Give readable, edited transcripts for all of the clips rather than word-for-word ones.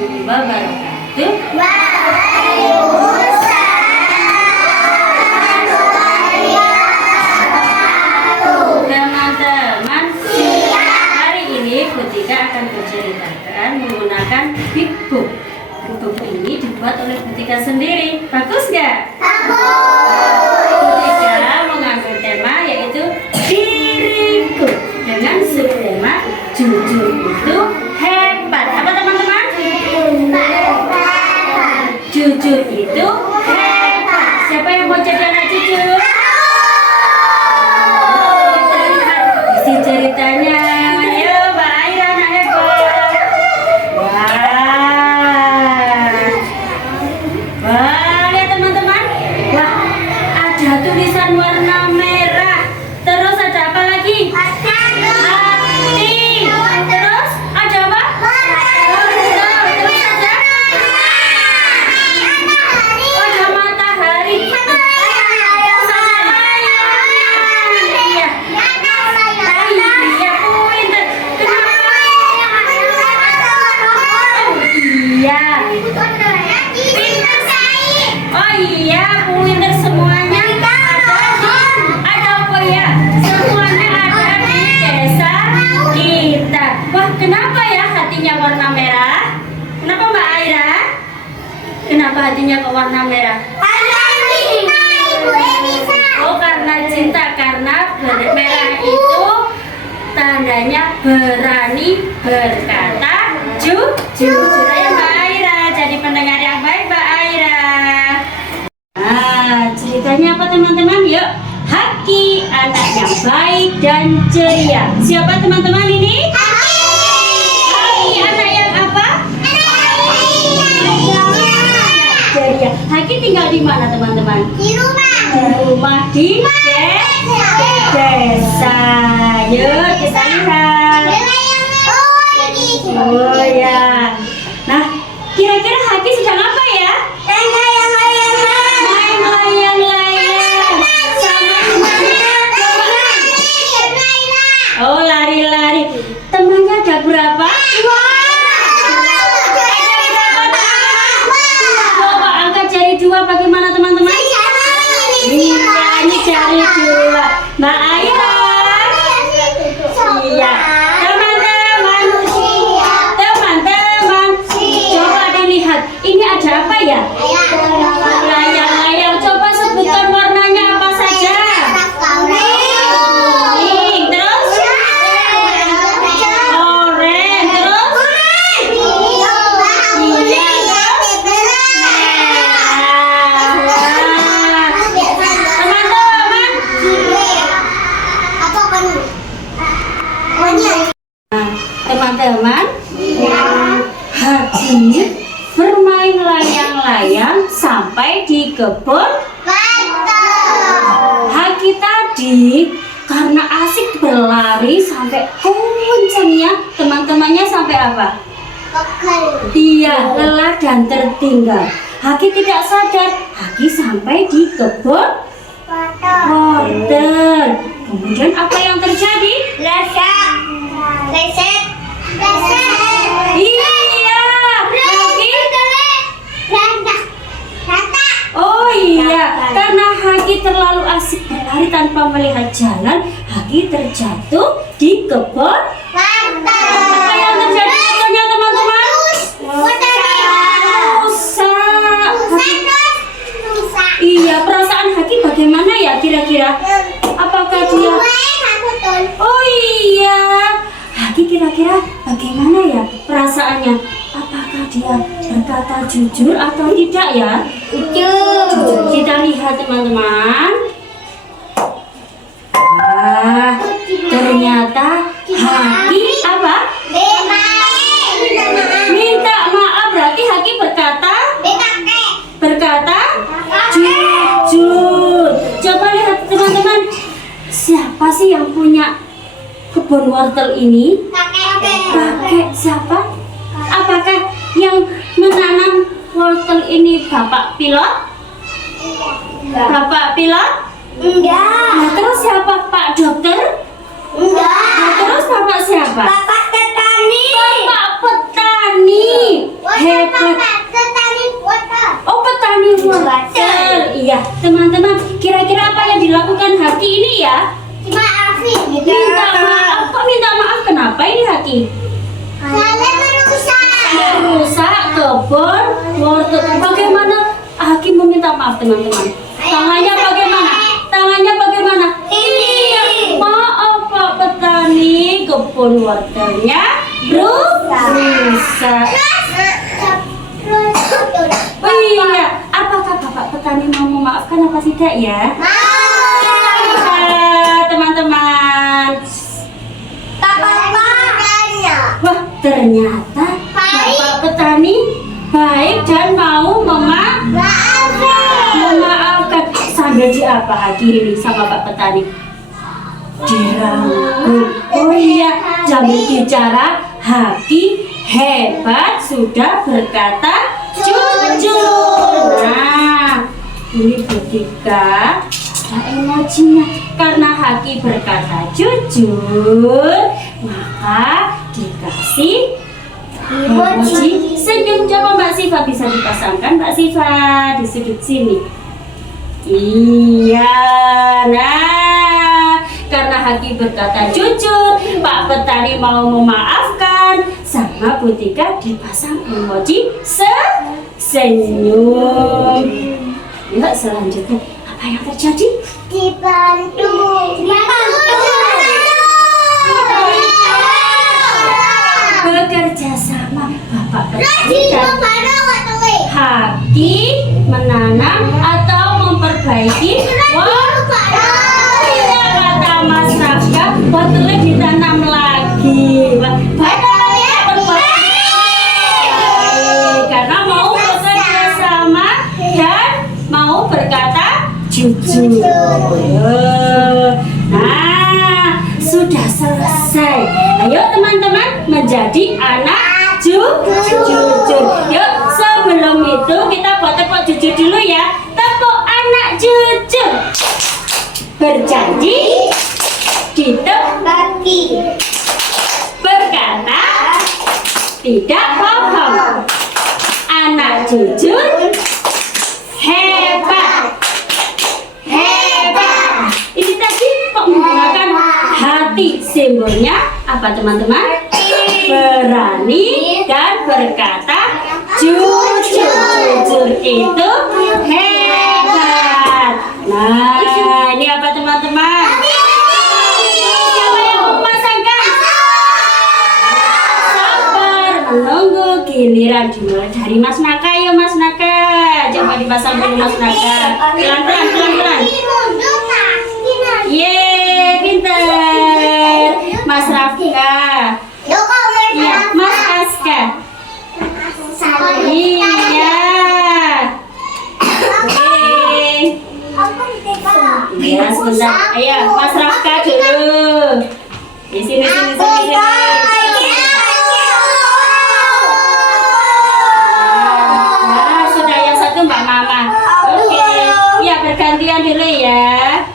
warahmatullahi wabarakatuh. Teman-teman, hari ini Butika akan menceritakan menggunakan big book. Big book ini dibuat oleh Butika sendiri. Bagus nggak? Butika mengambil tema yaitu diriku dengan subtema jujur itu hebat. Apa teman-teman? Jujur itu hebat. Siapa yang mau jadi anak jujur? Kita lihat isi ceritanya. Ayo Mbak Aira, anak hebat. Wah, lihat teman-teman. Wah, ada tulisan warna merah. Terus ada apa lagi? Hati. Terus ada apa? Terus ada? Oh, ada matahari. Iya. Iya, pinter. Kenapa? Iya. Oh iya, pinter semuanya. Ada apa ya? Semuanya ada di desa kita. Wah, kenapa ya hatinya warna merah? Kenapa Mbak Aira? Kenapa hatinya kok warna merah? Oh, karena cinta. Karena merah itu tandanya berani berkata jujur. Ya Mbak Aira, jadi pendengar yang baik Mbak Aira. Nah, ceritanya apa teman-teman? Yuk, Haki, anak yang baik dan ceria. Siapa teman-teman ini? Haki, anak yang apa? Ceria. Haki tinggal di mana teman-teman? Di rumah. Di rumah di desa. Yuk kita lihat. Oh ya. Nah, kira-kira Haki sedang apa ya? Main layang-layang. Sama oh, lari-lari. Temannya ada berapa? Coba angkat jari dua. Bagaimana teman-teman? Iya, ini jari dua. Mbak Aira. Iya. Teman-teman, coba dilihat. Ini ada apa ya? Layang-layang. Coba sebutkan warnanya apa saja. Kuning, terus oranye, terus iya, terus teman-teman, Haki bermain layang-layang sampai di kebun. Haki tadi karena asik berlari sampai kencangnya, teman-temannya sampai apa? Dia lelah dan tertinggal. Haki tidak sadar, Haki sampai di kebun wortel. Kemudian apa yang terjadi? Iya, Haki. Oh iya, karena Haki terlalu asik berlari tanpa melihat jalan, Haki terjatuh di kebun. Apa yang terjadi sebetulnya teman-teman? Rusak. Iya, perasaan Haki bagaimana ya kira-kira? Apakah dia? Oh iya, Haki kira-kira bagaimana ya perasaannya? Apakah dia berkata jujur atau tidak ya? Jujur. Kita lihat teman-teman. Wah, ternyata Haki apa? Minta maaf. Berarti Haki berkata jujur. Coba lihat teman-teman. Siapa sih yang punya kebun wortel ini? Kakek siapa? Apakah yang menanam wortel ini Bapak Pilot? Bapak Pilot? Enggak. Nah, terus siapa? Pak Dokter? Enggak. Nah, terus Bapak siapa? Bapak petani. Bapak petani. Hebat. Minta maaf. Kok minta maaf? Kenapa ini Haki? Salah merusak. Rusak kebun wortel. Bagaimana Haki meminta maaf teman-teman? Tangannya bagaimana? Tangannya bagaimana? Iya. Maaf Pak Petani, kebun wortelnya rusak. Oh iya, apakah Bapak Petani mau memaafkan apa tidak ya? Teman-teman. Wah, ternyata Bapak Petani baik dan mau memaafkan. Sambil diapa Haki ini sama Pak Petani? Dirangkul. Oh iya, sambil bicara Haki hebat sudah berkata jujur. Nah, ini Butika ada emojinya karena Haki berkata jujur, maka dikasih emoji senyum. Coba Mbak Siva bisa dipasangkan Mbak Siva di sudut sini. Iya, nah karena Haki berkata jujur, Pak Petani mau memaafkan, sama Butika dipasang emoji senyum. Yuk selanjutnya apa yang terjadi? Dibantu. Bekerja sama Bapak Petani dan Haki menanam atau memperbaiki iya kata Mas Rafka, wortelnya ditanam lagi. Karena mau bekerja sama dan mau berkata jujur. Nah, sudah selesai. Ayo teman-teman menjadi anak jujur. Yuk, sebelum itu kita buat tepuk jujur dulu ya. Tepuk anak jujur. Berjanji ditepati, berkata tidak bohong. Anak jujur hebat. Ini tadi kok menggunakan hati, simbolnya apa teman-teman? Berani dan berkata jujur itu hebat. Nah, ini apa teman-teman? Siapa yang mau memasangkan? Sabar menunggu giliran dimulai dari Mas Naka. Ya Mas Naka, coba dipasang dulu Mas Naka. Pelan-pelan. Yeay, pinter. Mas Rafka. Iya, Mas Aska. Iya. Ya, sebentar. Ayo, Mas Rafka dulu. Di sini. Nah, sudah yang satu Mbak Mama. Oke. Ya, bergantian dulu ya.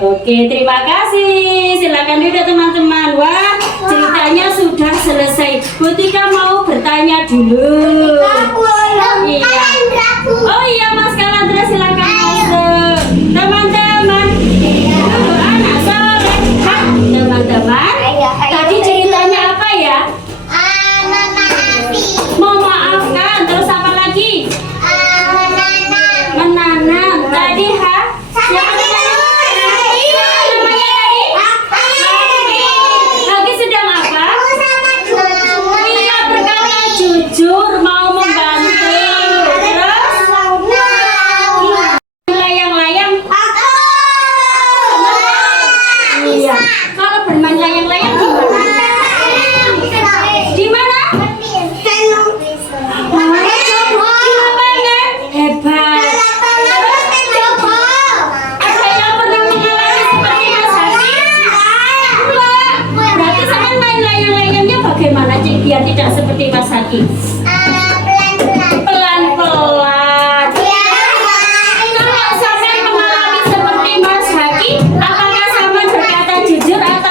Oke, terima kasih. Silakan duduk teman-teman. Wah, ceritanya sudah selesai. Butika mau bertanya dulu. Iya. Oh iya, Mas Kalandra silakan masuk. Teman-teman, anak soleh. Teman-teman, tadi ceritanya apa ya? Memaafkan. Terus apa lagi? Menanam. Tadi siapa namanya? Lagi sedang apa? Iya, berkata jujur mau membantu. Terus layang-layang. Iya. Kalau bermain layang-layang di mana? Di mana? Hebat. Ada yang pernah mengalami seperti Mas Haki? Enggak. Berarti sama main layang-layangnya bagaimana Cik biar tidak seperti Mas Haki? Pelan-pelan. Kalau sampai mengalami seperti Mas Haki, apakah sama berkata jujur atau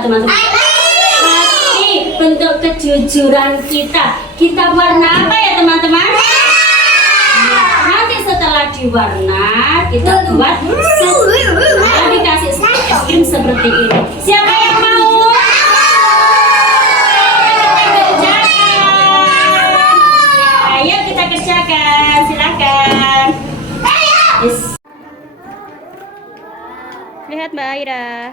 teman-teman? Hati, bentuk kejujuran kita. Kita warna apa ya teman-teman? Nanti setelah diwarna kita buat dikasih es krim seperti ini. Siapa yang mau? Ayo kita kerjakan, silakan. Yes. Lihat Mbak Aira.